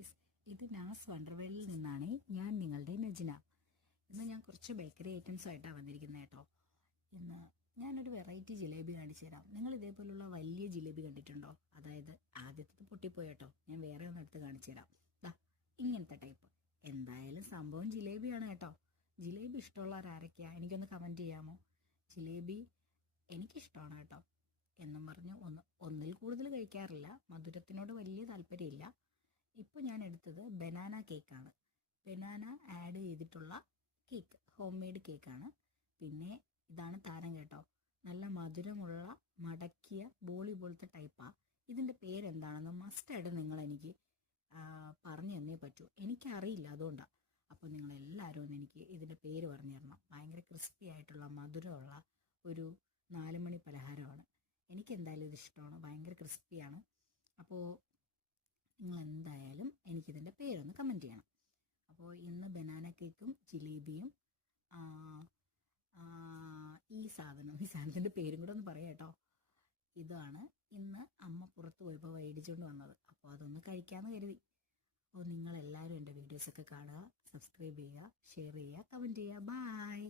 Guys, ഇത് നാസ് വണ്ടർവേൾഡിൽ നിന്നാണ്. ഞാൻ നിങ്ങളുടെ നജ്ന. ഇന്ന് ഞാൻ കുറച്ച് ബേക്കറി ഐറ്റംസ് ആയിട്ടാണ് വന്നിരിക്കുന്നത് കേട്ടോ. ഇന്ന് ഞാനൊരു വെറൈറ്റി ജിലേബി കാണിച്ചു തരാം. നിങ്ങൾ ഇതേപോലുള്ള വലിയ ജിലേബി കണ്ടിട്ടുണ്ടോ? അതായത് ആദ്യത്തെ പൊട്ടിപ്പോയി കേട്ടോ. ഞാൻ വേറെ ഒന്ന് എടുത്ത് കാണിച്ചു തരാം. ദാ ഇങ്ങനത്തെ ടൈപ്പ്. എന്തായാലും സംഭവം ജിലേബിയാണ് കേട്ടോ. ജിലേബി ഇഷ്ടമുള്ളവരാരൊക്കെയാ എനിക്കൊന്ന് കമൻറ്റ് ചെയ്യാമോ? ജിലേബി എനിക്കിഷ്ടമാണ് കേട്ടോ. എന്നും പറഞ്ഞ് ഒന്നിൽ കൂടുതൽ കഴിക്കാറില്ല. മധുരത്തിനോട് വലിയ താല്പര്യമില്ല. ഇപ്പോൾ ഞാൻ എടുത്തത് ബനാന കേക്കാണ്. ബനാന ആഡ് ചെയ്തിട്ടുള്ള കേക്ക്, ഹോം മെയ്ഡ് കേക്കാണ്. പിന്നെ ഇതാണ് താരം കേട്ടോ. നല്ല മധുരമുള്ള മടക്കിയ ബോളി പോലത്തെ ടൈപ്പാണ്. ഇതിൻ്റെ പേരെന്താണെന്ന് മസ്റ്റായിട്ട് നിങ്ങളെനിക്ക് പറഞ്ഞു തന്നേ പറ്റൂ. എനിക്കറിയില്ല, അതുകൊണ്ടാണ്. അപ്പോൾ നിങ്ങളെല്ലാവരും ഒന്ന് എനിക്ക് ഇതിൻ്റെ പേര് പറഞ്ഞു തരണം. ഭയങ്കര ക്രിസ്പി ആയിട്ടുള്ള മധുരമുള്ള ഒരു 4 മണി പലഹാരമാണ്. എനിക്കെന്തായാലും ഇത് ഇഷ്ടമാണ്. ഭയങ്കര ക്രിസ്പിയാണ്. അപ്പോൾ നിങ്ങൾ എന്തായാലും എനിക്കിതിൻ്റെ പേരൊന്ന് കമൻറ്റ് ചെയ്യണം. അപ്പോൾ ഇന്ന് ബനാന കേക്കും ജിലേബിയും ഈ സാധനത്തിൻ്റെ പേരും കൂടെ ഒന്ന് പറയാം കേട്ടോ. ഇതാണ് ഇന്ന് അമ്മ പുറത്ത് പോയപ്പോൾ മേടിച്ചുകൊണ്ട് വന്നത്. അപ്പോൾ അതൊന്ന് കഴിക്കാമെന്ന് കരുതി. അപ്പോൾ നിങ്ങളെല്ലാവരും എൻ്റെ വീഡിയോസൊക്കെ കാണുക, സബ്സ്ക്രൈബ് ചെയ്യുക, ഷെയർ ചെയ്യുക, കമൻറ്റ് ചെയ്യുക. ബായ്.